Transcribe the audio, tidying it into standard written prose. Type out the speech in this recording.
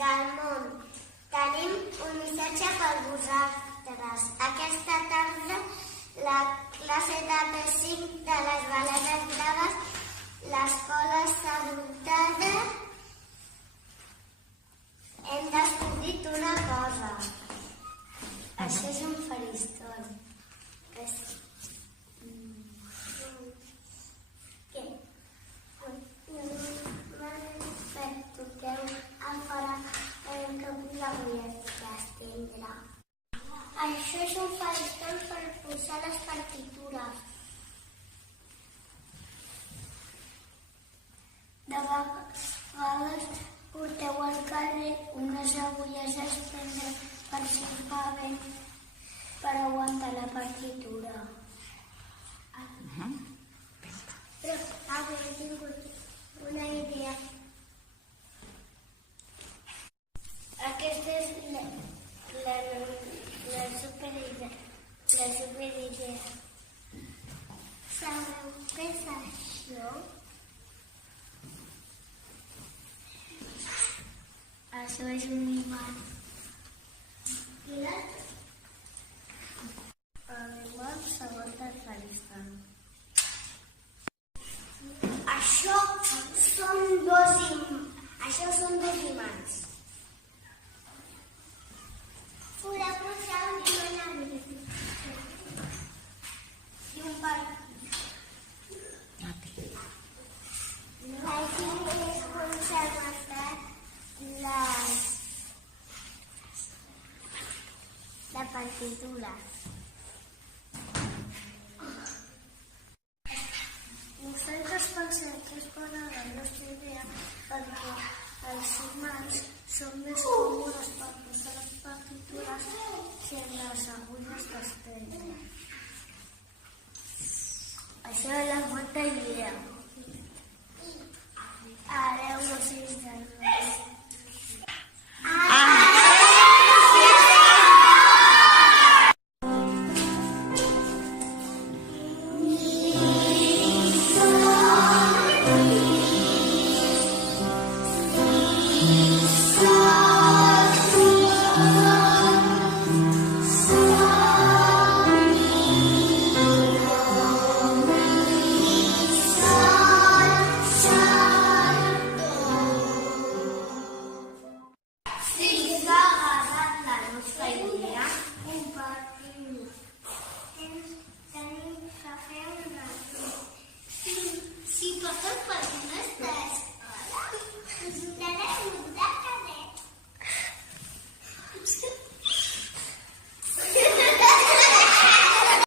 del món. Tenim un missatge per vosaltres. Aquesta tarda la classe de P5 de les balenes braves, l'escola està muntada. Hem descobrit una cosa. Això és un faristol. Què? Toqueu a fora que la vull estendre. Això és un faristol per posar les partitures. De vegades porteu al carrer unes agulles a estendre per si fa vent per aguantar la partitura. Però avui he tingut una idea. Aquesta és la superidea. Sabeu què és això? Això és un imant. I l'altre? L'imant s'aguanta el faristol. Això són dos imants. Podeu posar un imant a mi. I un partit. Aquí és on s'ha guardat la partitura. Nosaltres pensem que és bona la nostra idea perquè els imants són més còmodes per posar les partitures que les agulles d'estendre. Això és la molta idea. Adéu, ocells de